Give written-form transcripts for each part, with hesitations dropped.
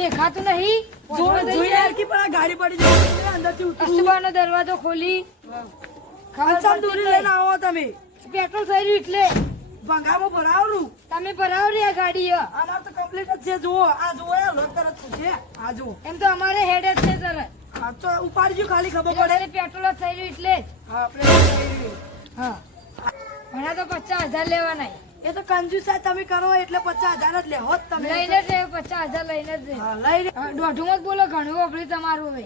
દેખાતું નહીં. જોઈ યાર કે પણ આ ગાડી પડી જાય અંદરથી ઉતરું અસબાનો દરવાજો ખોલી ખબર દૂરી લઈને આવો તમે પેટ્રોલ થઈ રહ્યું એટલે ભંગામાં ભરાવરું તમે ભરાવો રે આ ગાડી અમાર તો કમ્પ્લીટ જ છે જુઓ આ જુઓ યાર લોક તરત છે આ જુઓ એમ તો અમારે હેડ જ છે તરત. હા તો ઉપાડજો ખાલી ખબર પડે પેટ્રોલ જ થઈ રહ્યું એટલે હા આપણે હા ભણા તો 50,000 લેવાના. એ તો કંજુસાઈ તમે કરો એટલે 50,000 જ લેહો જ તમે લઈને જ રહે 50,000 લઈને જ રહે. હા લઈને દોઢું જ બોલો ઘણું વાપર્યું તમારું હવે.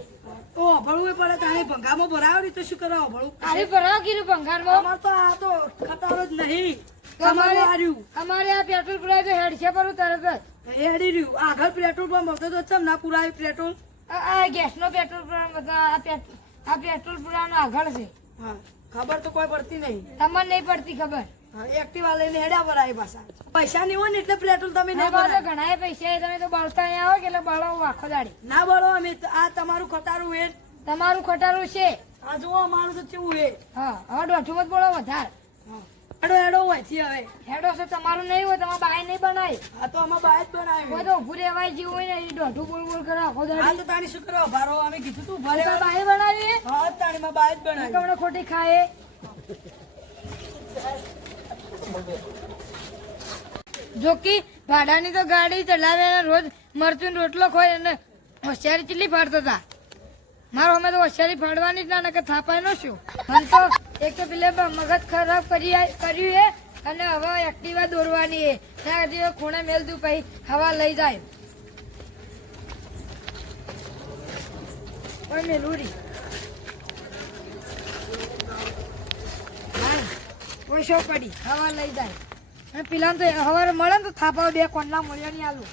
ઓ ભણવું પડે તારે ભંગામાં ભરાવરી તો શું કરવા ભણવું આરી ભરાવ કીધું ભંગારમાં. અમાર તો આ તો ખટારો જ નહીં અમારે અમારું અમારે આ પેટ્રોલ પુરાય તો હેડ છે પર તરત જ. એડી રહ્યું આગળ પેટ્રોલ પંપ હતો તો ચમ ના પુરાય પેટ્રોલ આ ગેસ નો પેટ્રોલ પુરાવાનો આ પેટ્રોલ પુરાવાનો આગળ છે. હા ખબર તો કોઈ પડતી નહીં તમને નહીં પડતી ખબર. હા એક્ટિવા લઈને હેડા પર આવી પાછા પૈસા નહીં હોય ને એટલે પેટ્રોલ તમે ના ના તો ભરાય ઘણા પૈસા તમે તો બળતા અહીંયા આવો કે એટલે બળો આખો દાડી. ના બળો અમે આ તમારું ખટારું એ તમારું ખટારું છે. આ જુઓ અમારું તો કેવું એ હા હવે દોઢું જ બોલો વધારે. હેડો હેડો હોય છે હવે હેડો છે તમારું નહીં હોય તમારે બાય નહીં બનાવી. આ તો અમે બાય જ કોઈ બનાવ્યું તો ઉભું રહેવાય જેવું હોય ને એ દોઢું બોલ બોલ કરે આખો આ દાડી. તો તાણી શું કરવા ભારો અમે કીધું તું ભરે તો બાય બનાવી હા તાણીમાં બાય જ બનાવ્યું કમણે ખોટી ખાય. જોકી ભાડાની તો ગાડી ચલાવે અને રોજ મરચું ને રોટલો ખોય અને હોશિયારી ચીલી ફાડતા હતા. મારો અમે તો હોશિયારી ફાડવાની જ ના કે થાપાય નો શું. મને તો એક તો પેલે મગજ ખરાબ કર્યું હે અને હવે એક્ટિવા દોરવાની હે ત્યાં હજી ખૂણે મેલતું પછી હવા લઈ જાય કોઈ મેલું રી કોઈ શો પડી હવા લઈ જાય અને પેલા તો હવારે મળે ને તો થાપા બે કોણના મળ્યા નહીં આલું.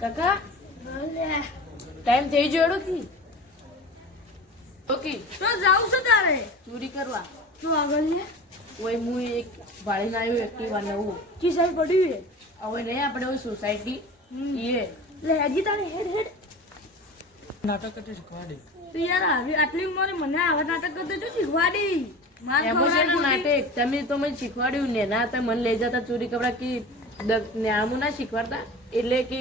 કાકા ટાઈમ થઈ ગયો કી ઓકે તો જાવ છો તારે ચોરી કરવા તો આગળ ને ઓય હું એક ભાડીને આવ્યો એક્ટિવા નવું કી સાઈડ પડ્યું હે હવે નહીં આપણે ઓય સોસાયટી એ લે હેજી તારે હેડ હેડ નાટક કરતી શીખવાડે તો યાર આવી આટલી ઉંમરે મને આવા નાટક કરતો તો શીખવાડી માર એમાં છે ને નાટક તમે તો મને શીખવાડ્યું ને ના તમે મને લઈ જતા ચોરી કરવા કે નામું ના શીખવાડતા એટલે કે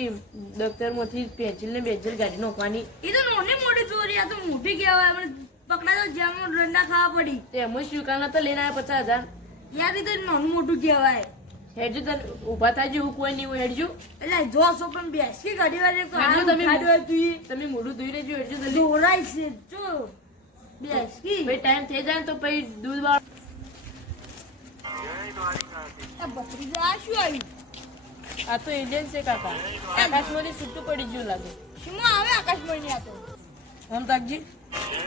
દફતર માંથી પેન્સિલ ને બેન્સિલ કાઢી નાખવાની એ તો નાની મોટી ચોરી આ તો મોટી કહેવાય આપણે પકડાય તો જેમ રંડા ખાવા પડી એમાં શું કામ તો લઈને આવ્યા 50,000 યાર એ તો નાનું મોટું કહેવાય હેડજો તને ઉભા થાય જેવું કોઈ નહીં હોય હેડજો એટલે જો છો પણ બેસી ઘડી વાર એક હેડજો તમે ખાડો તું તમે મોઢું ધોઈ લેજો હેડજો જલ્દી દોરાય છે જો બેસી ભાઈ ટાઈમ થઈ જાય ને તો પછી દૂધ વાળો આ બકરી આ શું આવ્યું આ તો ઇન્ડિયન છે કાકા આકાશમાંથી છૂટું પડી ગયું લાગે શું આવે આકાશ મળી આ તો આમ તાકજી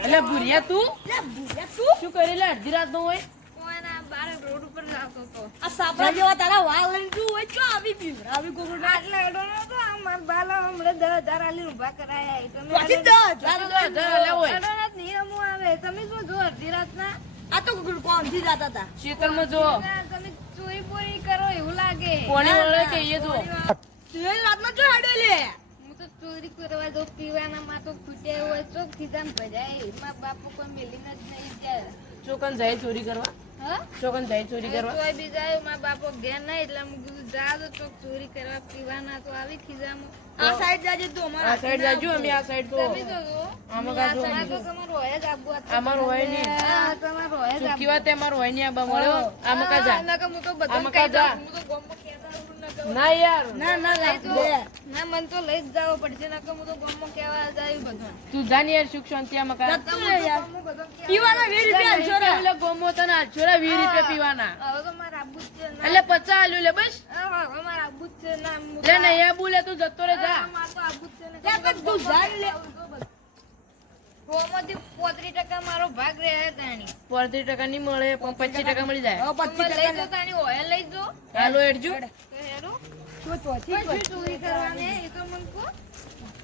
એટલે ભૂરિયા તું લે ભૂયા તું શું કરેલા અડધી રાત નો હોય કોઈના બાર રોડ ઉપર લાવતો હતો. આ સાપડા જેવા તારા વાળ લઈને તું હોય તો આવી ગયું આવી ગોગો આટલે અડો નતો આમ મારા બાલા હમણાં 10,000 આલી ઊભા કરાયા એ તમે પછી નિયમો આવે તમે શું જો અડધી રાતના આ તો કોણથી જાતા હતા શીતળમાં જો તમે ચોરી બોરી કરો એવું લાગે. કોને વળે કે એ જો તે રાતમાં જો હાડે લે હું તો ચોરી કરવા જો પીવાના માં તો ખૂટ્યા હોય ચોક સીધા ભજાય માં બાપુ કોઈ મેલીને જ નહીં જાય. ચોકન જાય ચોરી કરવા હા ચોકન જાય ચોરી કરવા કોઈ બી જાય મારા બાપો ઘેર નહીં એટલે હું કીધું જા તો ચોક ચોરી કરવા પીવાના તો આવી ખીજામાં. આ સાઈડ જાજે તો આ અમારા સાઈડ જાજો અમે આ સાઈડ તો તમે તો જો આમાં કાઢો આ તો તમારું હોય જ આબુ હતું. અમાર હોય નહીં હા, તમારું હોય જ આબુ. સુખી વાત અમાર હોય નહીં આબા મળ્યો આમાં કા જા નકર હું તો બધાને આમાં કહી જા. દઉં. હું તો ગામમાં કહેતા રહું નકર. ના યાર ના ના લઈ લે જો. ના મને તો લઈ જ જવો પડશે નકર હું તો ગામમાં કહેવા જાય બધું. તું જાન યાર સુખ શાંતિ આમાં કા જતું રે યાર હું બધું કહેવા- પીવાના 20 રૂપિયા છોરા એટલે ગોમો તને છોરા 20 રૂપિયા પીવાના હવે તો મારે આબુ જ છે. ના. એટલે 50 આલ્યું લે બસ હવે મારે આબુ જ છે. ના, હું લે ને અહીંયા બોલે તું જતો રે જા મારે તો આબુ જ છે ને. લે પણ તું જા લે જો બધું. ના યાર ના, મને તો લઈ જ જવો પડશે નકર હું તો ગામમાં કહેવા જાય બધું. ચૂપ હોમાંથી 35% મારો ભાગ રહે તાણી 35% નહીં મળે પણ 25% મળી જાય. લઈ જો તાણી ઓયલ લઈ જો હાલો હેડજો. તો હેરું શું ચોથી શું ચોરી કરવાની એ તો મને કહો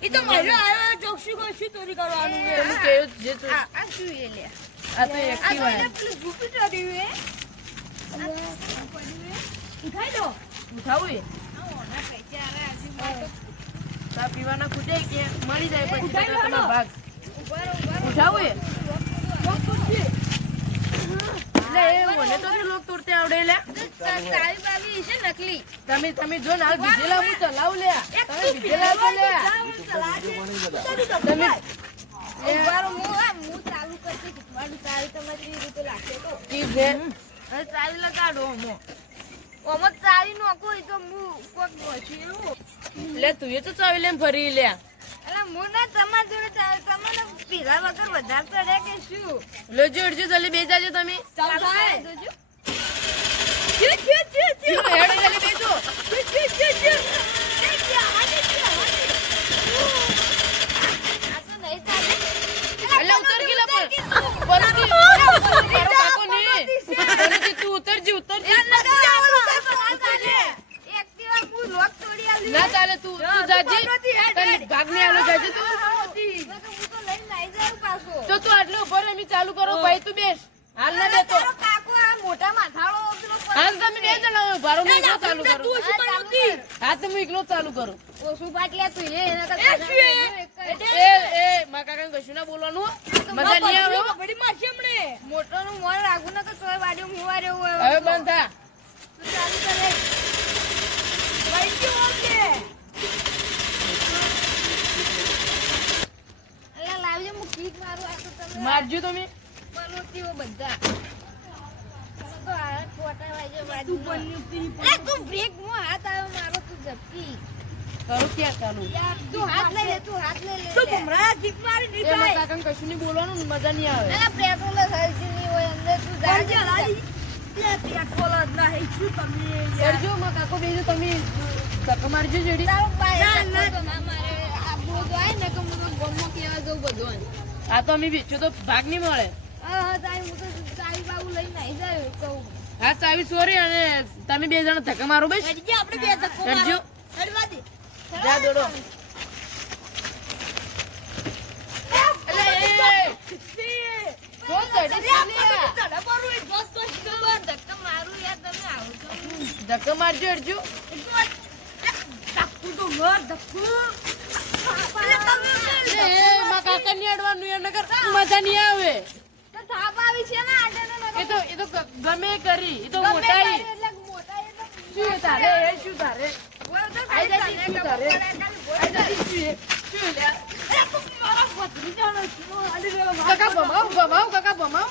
એ તો મારો આયો જોક્ષી કોઈ શું ચોરી કરવાનું તો હું કહ્યું જે ચોરી- આ શું એ લે આ તો એક્ટિવા હે. પેલું ગુપી ચોર્યું હે ખાઈ લો ઉઠાવું એ ઓના પૈસા આવે આજે ચા પીવાના ખૂટે કે મળી જાય 25% તમારો ભાગ. ઉભા રહો ઉઠાવું એ એટલે એ મને તો નહીં લોક તોડતે આવડે લ્યા. તારી બાવી છે નકલી તમે જો ને હાલ બીજેલા હું ચલાવું લ્યા. તમે બીજેલા છો લ્યા. તમે ઉભા રહો હું ચાલુ કરતી શીખવાડું તારી તમારી રીતે લાગશે તો કી છે હવે ચાવી લગાડો અમો અમો ચાવી નોખો એ તો હું કોક નોખી એવું લે તું એ તો ચાવી લઈને ફરી લ્યા. એટલે હું ના તમારા જોડે ચાવી તમને પીધા વગર વધારે ચડે કે શું લેજો હેડજો જલ્દી બે જાજો તમે. ચાલો જોજો હેડો જલ્દી બેસો. એટલે ઉતર ગયેલા પણ પરુજી કાકો નહીં પરુજી તું ઉતરજી ના ચાલે તું જાજી તને ભાગ નહીં આલો જાજી તું તો તું આટલે ઉપર એમ ચાલુ કરો ભાઈ તું બેસ હાલ ના દેતો મોટા માથાળો હાલ તમે બે જણા ભારો હું એકલો ચાલુ કરું હા તો હું એકલો ચાલુ કરું ઓછું પાટલે તું એના કરતા એ મારા કાકાને કશું ના બોલવાનું મજા નહીં આવે હો. મોટો નું મોન રાખવું ને કે તોય વાડી મુવા રહેવું હોય હવે બંધ થા તું ચાલુ કરે અલા લાવજે હું કીક મારું આ તો તમે મારજો તમે પલોટીઓ બધા તમે તો આ ખોટા વાગે વાડી તું બ્રેક મો હાથ આવ્યો મારો તું ઝપકી કરો ક્યાં ચાલુ તું હાથ લઈ લે તું હાથ લઈ લે તું ભમરા કીક મારી એ મારા કાકાને કશું નહીં બોલવાનું ને મજા નહીં આવે અલા પેટ્રોલ હરજી ની હોય અંદર તું જા પેટ્રોલ જ ના હે શું તમે કરજો મારા કાકો બેજો તમે ધક્કા મારજો જેડી તારો પાય તો ના મારે આ બોધ આય ને કે હું ગોમો કેવા જઉં બધું આ તો અમે બેચો તો ભાગ નહીં મળે હા તાઈ હું તો તાઈ બાબુ લઈને આવી જાય કહું હા ચાવી સોરી અને તમે બે જણા ધક્કા મારો બસ હરજી આપણે બે ધક્કો કરજો હડવા દે જા દોડો અલે એ કોણ ચડી ધક્કા મારું યાર તમે આવો છો ધક્કા મારજો હેડજો ધક્કુ તો મર ધક્કુ એ મારા કાકા ની અડવાનું યાર નકર મજા નહીં આવે તો થાપ આવી છે ને આટલે એ તો ગમે એ કરી એ તો મોટાઈ એટલે મોટા એટલે શું તારે એ શું તારે ઓય તો આઈ જા શું તારે આઈ જા શું લ્યા કાકા બમાવ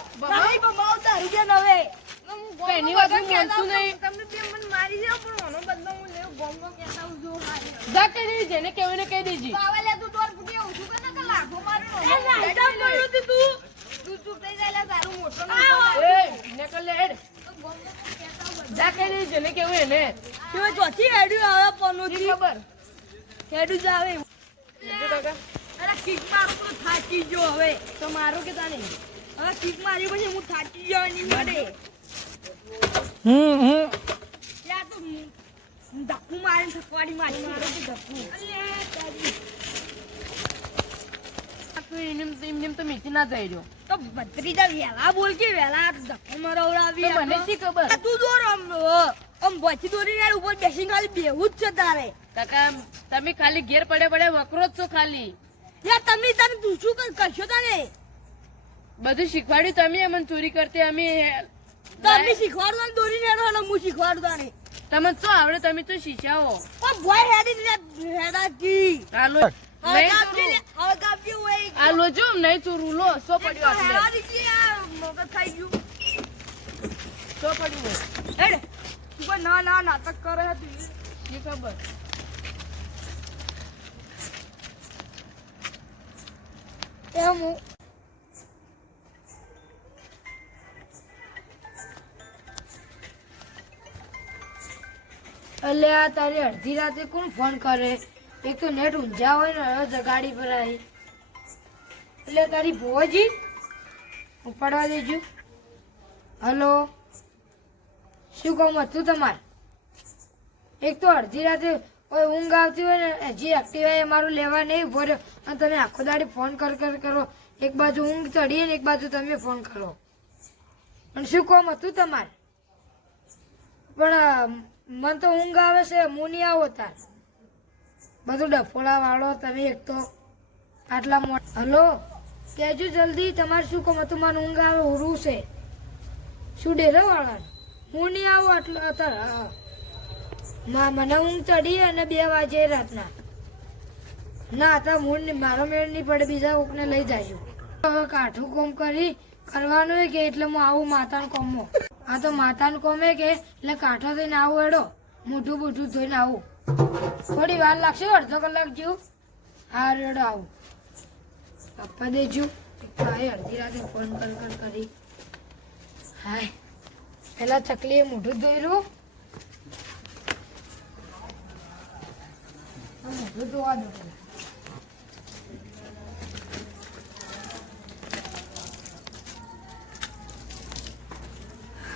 પહેલી વાત હું માનતું નહીં તમને બે મને મારી જાવ પણ ઓનો બદલો હું લેવ ગોમો કેતા હું જો હારી જા કહી દેજે જેને કહેવું ને કહી દેજે પાવે લે તું તોર ફૂટી આવું છું કે લાખો મારું એ ના જા બોલું તું ચૂપ થઈ જાય લે તારું મોટો ન એ નકલ લે હેડ ગોમો કેતા હું જા કહી દેજે જેને કહેવું એને કે જોથી હેડ્યું આવે પનોથી ખબર હેડ્યું જ આવે જો કાકા અરે કિક મારું તો થાકી ગયો હવે તો મારું કે તાની હવે કિક મારી પછી હું થાકી ગયો ની મળે યા તો ધક્કુ મારીને થકવાડી મારી મારો તો ધક્કુ અલે તારી એમ તો મીઠી ના થઈ રહ્યો તો ભત્રીજા વેલા બોલ કે વેલા ધક્કો મરવડાવી તો મને શી ખબર આ તું દોર આમ બોચી દોરી યાર ઉપર બેસીને ખાલી બેહું જ છે તારે કાકા તમે ખાલી ઘેર પડે વકરો જ છો ખાલી યાર તમે તું શું કરશો તારે બધું શીખવાડ્યું તમે અમને ચોરી કરતે અમે તમે શીખવાડવાનું દોરી નેડો અને હું શીખવાડું તારે તમે તો આવડે તમે તો શીખ્યા પણ ભોય હેડી હેડા કી હાલો નહીં ચોરું. હવે કાપી હોય આ લો જો નહીં ચોરું લો સો પડ્યું આપણે હેડા કી આ મગજ ખાઈ ગયું સો પડ્યું હોય. હેડ તું કોઈ ના નાટક કરે છે તું શી ખબર એમ હું અલ્યા તારી અડધી રાતે કોણ ફોન કરે એક તો નેટ ઊંઝા હોય ને હવે ગાડી પર આવી એટલે તારી ભોજી ઉપાડવા દેજો. હલો, શું કહું હતું તમારે? એક તો અડધી રાતે કોઈ ઊંઘ આવતી હોય ને હજી એક્ટિવા અમારું લેવા નહીં ઉભો રહ્યો અને તમે આખો દાડી ફોન કરો. એક બાજુ ઊંઘ ચડીએ ને એક બાજુ તમે ફોન કરો. અને શું કામ હતું તમારે? પણ મને તો ઊંઘ આવે છે, હું નહીં આવો તાર. બધું ડફોળા વાળો તમે એક તો આટલા મોટા. હલો, કહેજો જલ્દી તમારે શું કામ હતું? મને ઊંઘ આવે ઉરું છે. શું ડેરો વાળા? હું નહીં આવું આટલું અત્યારે. મને ઊંઘ ચડી અને 2 વાગે રાતના. ના તો હું મારો મેળ નહીં પડે, બીજા કોકને લઈ જાજો. હવે કાઠું કોમ કરવાનું હોય કે એટલે હું આવું માતાના કોમમાં. આ તો માતાનું કોમે કે એટલે કાંઠો થઈને આવું એડો, મોઢું બૂઠું ધોઈને આવું. થોડી વાર લાગશે, અડધો કલાક જેવું. હા રેડો આવું. પપ્પા દેજો અડધી રાતે ફોન કરી. હાય પેલા ચકલીએ મોઢું ધોયેલું, મોઢું ધોવા દો.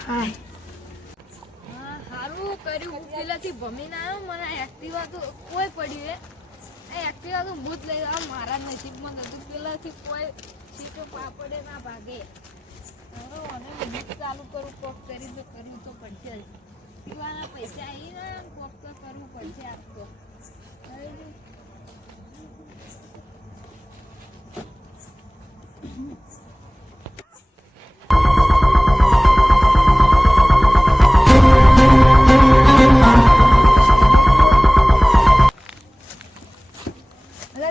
હાય સારું કર્યું પેલાથી ભમીને આવ્યો. મને એક્ટિવા તો કોઈ પડ્યું એ એક્ટિવા તો ભૂત લઈ આવ્યો. મારા નસીબમાં નતું. પેલાથી કોઈ સીટો પાપડે ના ભાગે. હવે મને ભૂત ચાલુ કરું, કોક કરી તો કરવું તો પડશે જ. પીવાના પૈસા આવીને કોક તો કરવું પડશે. આજ તો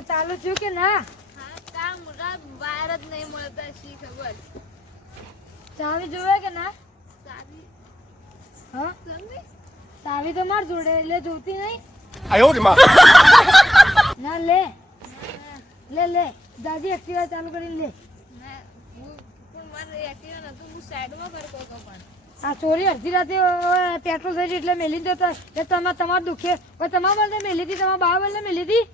ચાલુ છું કે ના? હા, કામ રાત બહાર જ નહીં મળતા. શી ખબર ચાવી જોવે કે ના? સારી હા, સમજી ચાવી તો માર જોડે એટલે જોતી નહીં. ના લે દાદી એક્ટિવા ચાલુ કરીને લે. ના હું પણ મારે એક્ટિવા નતું. હું સાઈડમાં કરતો હતો. પણ આ ચોરી અડધી રાતે પેટ્રોલ થઈ એટલે મેલી દેતા એટલે તમારે દુખે. તમારા બદલે મેલી હતી, તમારા બા બદલે મેલી હતી.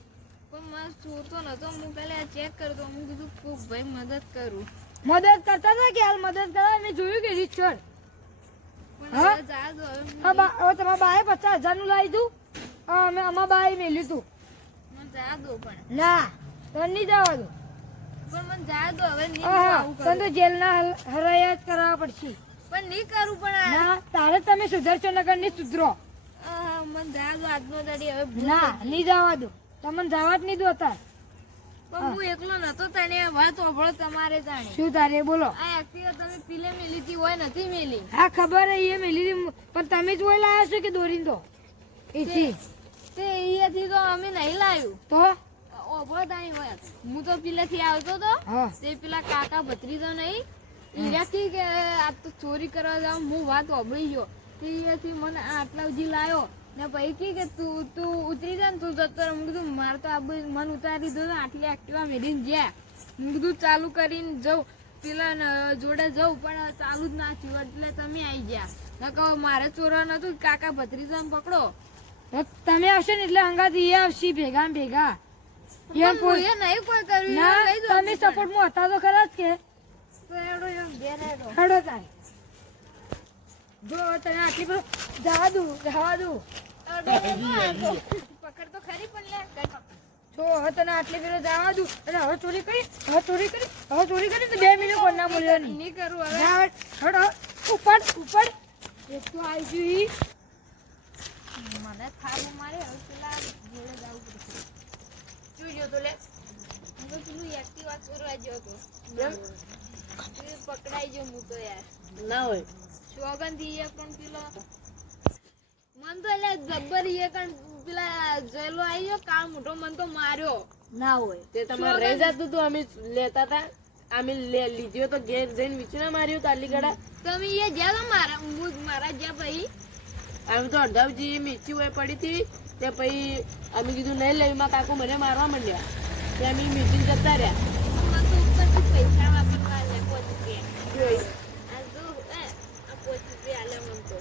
પણ મારે જોતો નતો. હું પેલા ચેક કરતો. હું કીધું કોક ભાઈ મદદ કરું. મદદ કરતા હતા કે હાલ મદદ કરવા મેં જોયું કે રીત છોડ. પણ હા? હવે જા દો. હવે હવે તમારા બાએ 50,000 નું લાવી તું. અમારા બાએ મેલ્યું તું. મને જા દો. પણ ના તને નહીં જવા દો. મને જા દો. હવે નહીં હા આવું તને કરું. તો જેલના હરાયા જ કરાવવા પડશે. પણ નહીં કરું. પણ ના તારે તમે સુધરશો નગર નહીં સુધરો. મને જા દો. આજનો દાડી હવે ભૂલ ના થઈ. નહીં જવા દો. તમને જવા જ નહીં દો તાર. પણ હું એકલો નતો. તને વાત ઓભળો તમારે જાણે. શું તારે બોલો? આ એક્ટિવા તમે પીલે મેલી હતી હોય નથી મેલી. હા ખબર એ મેલી હતી, પણ તમે જ ઓય લાયા છો કે દોરીને તો એથી તે અહીંયાથી તો અમે નહીં લાવ્યું. તો ઓભળો તાણી હોય. હું તો પેલેથી આવતો હતો. હા તે પેલા કાકા ભત્રીજો નહીં ઈરાથી કે આ તો ચોરી કરવા જાવ. હું વાત ઓભળી ગયો. તે અહીંયાથી મને આટલા સુધી લાવ્યો ને પછી કે તું ઉતરી જા ને તું જતો રહે. મેં કીધું મારે તો આ બધું મન ઉતારી દીધું. આટલી એક્ટિવા મેળીને જ્યાં મેં કીધું ચાલુ કરીને જઉં પેલા જોડે જવું પણ ચાલુ જ ના થયું. એટલે તમે આવી ગયા. ના કહો મારે ચોરવા નતું. કાકા ભત્રીજાને પકડો. તો તમે આવશો ને એટલે હંગાથી એ આવશે ભેગા ને ભેગા. પણ હું એ નહીં કોઈ કર્યું. ના એ કહી દઉં તમે છું પણ. સપોર્ટમાં હતા તો ખરા જ કે તો એડો એમ ઘેર એડો. હડો તાર જો તને આટલી બધું જવા દઉં એડો એડો. પકડ તો ખરી પણ લે કઈ. જો હવે તને આટલી બધું જવા દઉં અને હવે ચોરી કરી તો 2 મિનિટ કોણ ના બોલ્યો નહીં. નહીં કરું હવે. જા હડો ઉપર એક તો આવી ગયું ઈ. મને થાળું મારે. હવે પેલા જોડે જવું પડશે. જોઈ તો લે. હું તો પેલું એક્ટિવા ચોરવા ગયો હતો. કેમ? તે પકડાઈ ગયો હું તો યાર. ના હોય. શોગનથી એ પણ પેલો મન તો એટલે જબ્બર એ કણ પેલા જેલો આવી ગયો કાળ મોટો મન તો માર્યો. ના હોય તે તમારે રહી જતું હતું. અમે લેતા હતા. અમે લીધો તો ઘેર જઈને વિચના માર્યો તાલી ગળા. તમે એ જ્યાં મારા જ્યાં પછી અમે તો અડધા સુધી મીચી હોય પડી હતી. તે પછી અમે કીધું નહીં લેવી. માં કાકુ મને મારવા માંડ્યા. તે અમે મીચી જતા રહ્યા. મને તો ઉપરથી પૈસા વાપરવા લે 5 રૂપિયા. જોઈ આ જો આ 5 રૂપિયા આલે મને તો.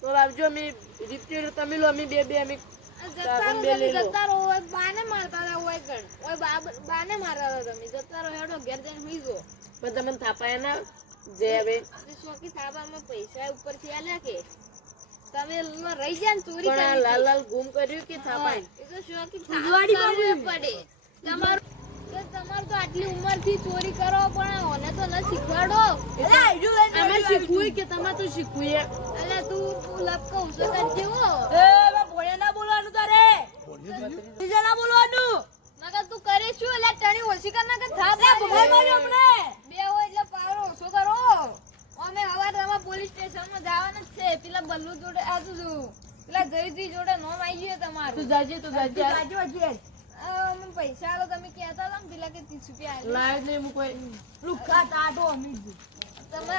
તો લાવજો. અમે રીપટી તમે લો. અમે બે અમે જતા રહો તમે, જતા રહો. ઓય બાને મારતા હતા, ઓય ગણ. ઓય બાને મારતા હતા તમે. જતા રહો, હેડો ઘેર જઈને સુઈ જાઓ. પણ તમને થાપાયા ના જે હવે શોકી થાબામાં પૈસા ઉપરથી આલ્યા કે તમે રહી જાય ને ચોરી પણ આ કરી લાલ લાલ ગુમ કર્યું કે થાપાય એ તો શોકી થાબા કરવું પડે તમારું તો આટલી ઉંમરથી ચોરી કરો પણ ઓને તો ન શીખવાડો. અમે શીખવું કે તમે તો શીખવું અલે તું લપકો ઉસો કરજે હો. નકર તું કરે શું? એટલે ટણી ઓછી કર નાખે થાપ બે હોય એટલે પાવર ઓછો કરો. અમે હવારે તમારા પોલીસ સ્ટેશનમાં જવાના જ છે. પેલા બલ્લુ જોડે આ તું પેલા જયજી જોડે નોમ આવી ગયું તમારું. તું જાજે મને પૈસા આલો તમે કહેતા હતા ને પેલા કે 30 રૂપિયા આલો. લાય ને હું કોઈ તમે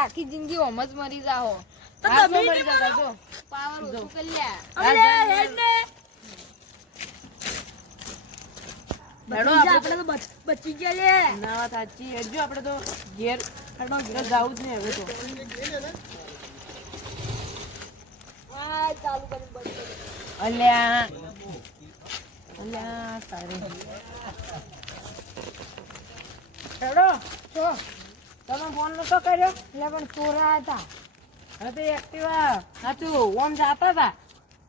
આખી જિંદગી ઓમ જ મરી જાઓ. પાવર ઓછું કરી લ્યા. બચી ગયા ના વાત સાચી. હજુ આપણે તો ઘેર જવું જ નહીં હવે તો. અલ્યા તારે હેડો તો તમે ફોન નતો કર્યો એટલે પણ ચોરા હતા. હવે તો એક્ટિવા સાચું ઓમ જાતા હતા.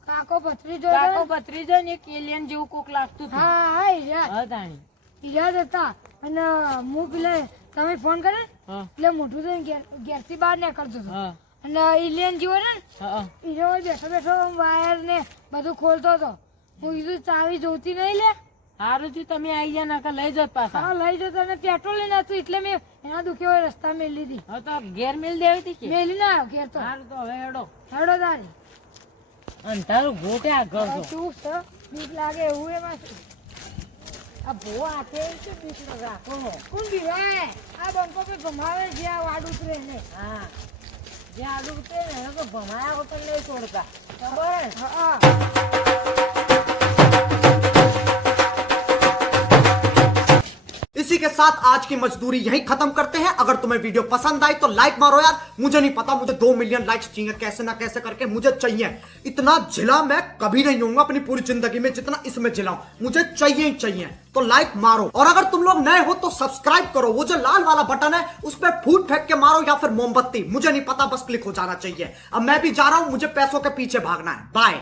કાકો ભત્રીજો કાકો ભત્રીજો ને એક એલિયન જેવું કોક લાગતું હતું. હા હા ઈરાદ હા તાણી ઈરાદ હતા. અને હું પેલા તમે ફોન કરે હા એટલે મોટું થઈને ઘેર થી બહાર નીકળતો હતો હા અને ઇલિયન જેવો ને હા ઈરો બેઠો બેઠો વાયર ને બધું ખોલતો હતો. હું કીધું ચાવી જોતી નહીં લે. સારું થયું તમે આવી ગયા નાકા લઈ જાત પાછા. હા લઈ જતો અને પેટ્રોલ લઈને હતું એટલે મેં એના દુખે હોય રસ્તા મેલી લીધી. હવે તો ઘેર મેલ દેવી હતી કે મેલી ના આવ્યો ઘેર તો. સારું તો હવે હેડો હેડો તારી અંધારું ગોટે આ ઘર તો. શું છે બીક લાગે એવું એમાં શું? આ ભો હાથે શું બીક રાખો કોણ બીવાય? આ બંકો પે ભમાવે જે આ વાડ ઉતરે ને. હા જે આડું ઉતરે ને એને તો ભમાયા વગર નહીં છોડતા ખબર. હા इसी के साथ आज की मजदूरी यहीं खत्म करते हैं। अगर तुम्हें वीडियो पसंद आई तो लाइक मारो यार। मुझे नहीं पता, मुझे 2 मिलियन लाइक्स चाहिए, कैसे ना कैसे करके मुझे चाहिए। इतना झिला मैं कभी नहीं होऊंगा अपनी पूरी जिंदगी में जितना इसमें झिला हूं। मुझे चाहिए ही चाहिए, तो लाइक मारो। और अगर तुम लोग नए हो तो सब्सक्राइब करो। वो जो लाल वाला बटन है उस पर फूट फेंक के मारो या फिर मोमबत्ती, मुझे नहीं पता, बस क्लिक हो जाना चाहिए। अब मैं भी जा रहा हूं, मुझे पैसों के पीछे भागना है। बाय।